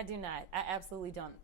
I do not. I absolutely don't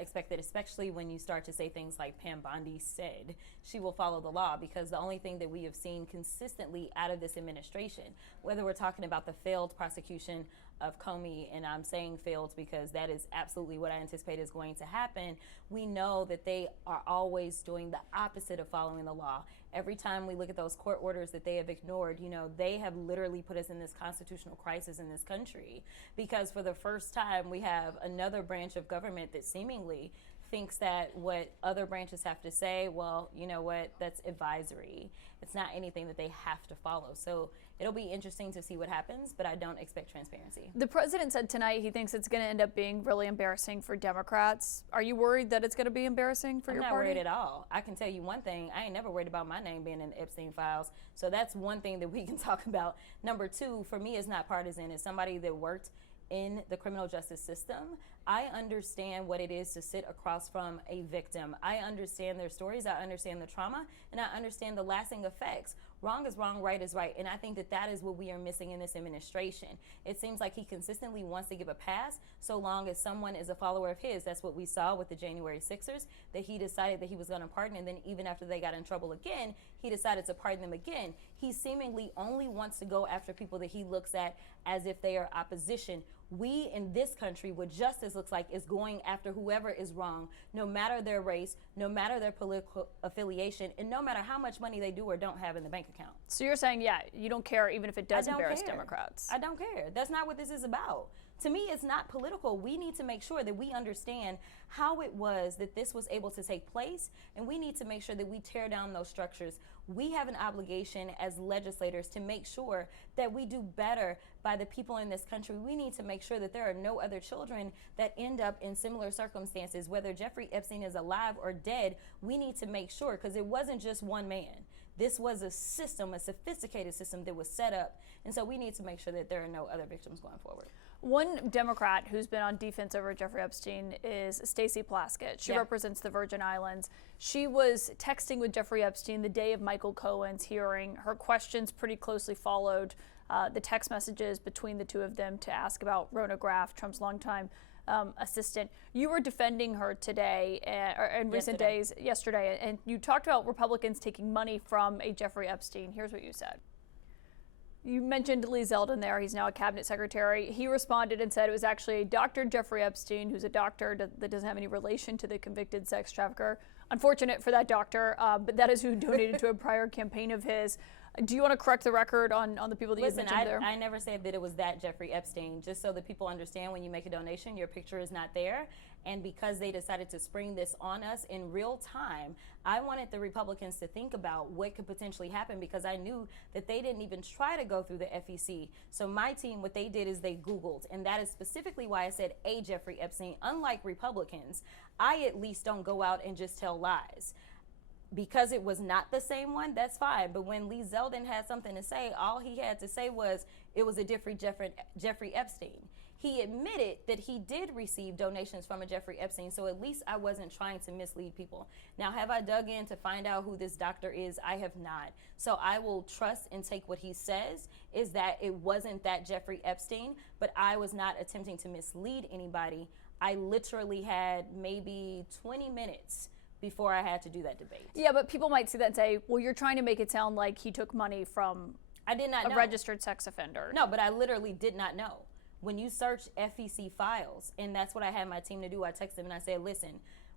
expect that, especially when you start to say things like Pam Bondi said she will follow the law, because the only thing that we have seen consistently out of this administration, whether we're talking about the failed prosecution of Comey, and I'm saying failed because that is absolutely what I anticipate is going to happen, we know that they are always doing the opposite of following the law. Every time we look at those court orders that they have ignored, they have literally put us in this constitutional crisis in this country, because for the first time we have another branch of government that seemingly thinks that what other branches have to say, well, you know what, that's advisory. It's not anything that they have to follow. So it'll be interesting to see what happens, but I don't expect transparency. The president said tonight he thinks it's going to end up being really embarrassing for Democrats. Are you worried that it's going to be embarrassing for your party? I'm not worried at all. I can tell you one thing, I ain't never worried about my name being in the Epstein files. So that's one thing that we can talk about. Number two, for me, it's not partisan. It's somebody that worked in the criminal justice system. I understand what it is to sit across from a victim. I understand their stories, I understand the trauma, and I understand the lasting effects. Wrong is wrong, right is right, and I think that that is what we are missing in this administration. It seems like he consistently wants to give a pass so long as someone is a follower of his. That's what we saw with the January 6ers, that he decided that he was going to pardon, and then even after they got in trouble again, he decided to pardon them again. He seemingly only wants to go after people that he looks at as if they are opposition. We in this country, what justice looks like is going after whoever is wrong, no matter their race, no matter their political affiliation, and no matter how much money they do or don't have in the bank account. So you're saying, yeah, you don't care even if it does embarrass Democrats? I don't care. That's not what this is about. To me, it's not political. We need to make sure that we understand how it was that this was able to take place, and we need to make sure that we tear down those structures. We have an obligation as legislators to make sure that we do better by the people in this country. We need to make sure that there are no other children that end up in similar circumstances, whether Jeffrey Epstein is alive or dead. We need to make sure, because it wasn't just one man. This was a system, a sophisticated system that was set up. And so we need to make sure that there are no other victims going forward. One Democrat who's been on defense over Jeffrey Epstein is Stacey Plaskett. She represents the Virgin Islands. She was texting with Jeffrey Epstein the day of Michael Cohen's hearing. Her questions pretty closely followed the text messages between the two of them to ask about Rona Graff, Trump's longtime assistant. You were defending her today, or in recent days, yesterday, and you talked about Republicans taking money from a Jeffrey Epstein. Here's what you said. You mentioned Lee Zeldin there. He's now a cabinet secretary. He responded and said it was actually Dr. Jeffrey Epstein, who's a doctor that doesn't have any relation to the convicted sex trafficker. Unfortunate for that doctor, but that is who donated to a prior campaign of his. Do you want to correct the record on the people that you mentioned there? I never said that it was that Jeffrey Epstein. Just so that people understand, when you make a donation, your picture is not there. And because they decided to spring this on us in real time, I wanted the Republicans to think about what could potentially happen, because I knew that they didn't even try to go through the FEC. So my team, what they did is they Googled, and that is specifically why I said a Jeffrey Epstein. Unlike Republicans, I at least don't go out and just tell lies. Because it was not the same one, that's fine. But when Lee Zeldin had something to say, all he had to say was it was a different Jeffrey Epstein. He admitted that he did receive donations from a Jeffrey Epstein, so at least I wasn't trying to mislead people. Now, have I dug in to find out who this doctor is? I have not. So I will trust and take what he says, is that it wasn't that Jeffrey Epstein, but I was not attempting to mislead anybody. I literally had maybe 20 minutes before I had to do that debate. Yeah, but people might see that and say, well, you're trying to make it sound like he took money from a registered sex offender. No, but I literally did not know. When you search FEC files, and that's what I had my team to do, I texted them and I said, listen,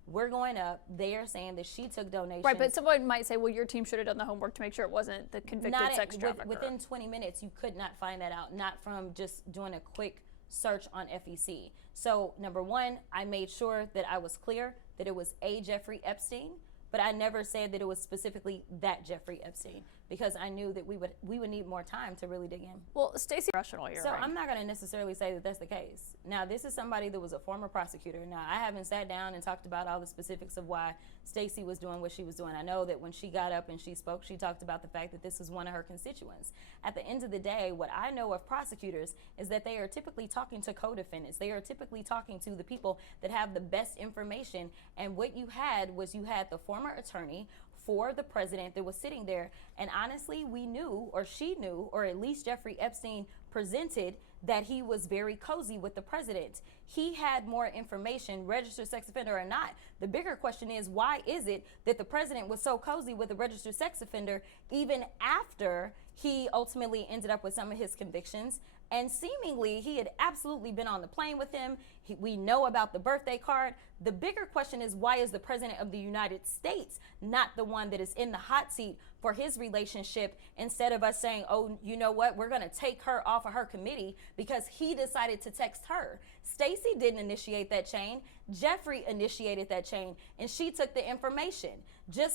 we're going up. They are saying that she took donations. Right, but someone might say, well, your team should have done the homework to make sure it wasn't the convicted sex trafficker. Within 20 minutes, you could not find that out, not from just doing a quick search on FEC. So number one, I made sure that I was clear that it was a Jeffrey Epstein, but I never said that it was specifically that Jeffrey Epstein, because I knew that we would need more time to really dig in. Well, Stacey, so I'm not going to necessarily say that that's the case. Now, this is somebody that was a former prosecutor. Now, I haven't sat down and talked about all the specifics of why Stacey was doing what she was doing. I know that when she got up and she spoke, she talked about the fact that this is one of her constituents. At the end of the day, what I know of prosecutors is that they are typically talking to co-defendants. They are typically talking to the people that have the best information. And what you had was the former attorney for the president that was sitting there. And honestly, we knew, or she knew, or at least Jeffrey Epstein presented, that he was very cozy with the president. he had more information, registered sex offender or not. The bigger question is, why is it that the president was so cozy with a registered sex offender even after he ultimately ended up with some of his convictions? And seemingly, he had absolutely been on the plane with him. We know about the birthday card. The bigger question is, why is the president of the United States not the one that is in the hot seat for his relationship, instead of us saying, oh, you know what, we're going to take her off of her committee because he decided to text her. Stacey didn't initiate that chain. Jeffrey initiated that chain, and she took the information. Just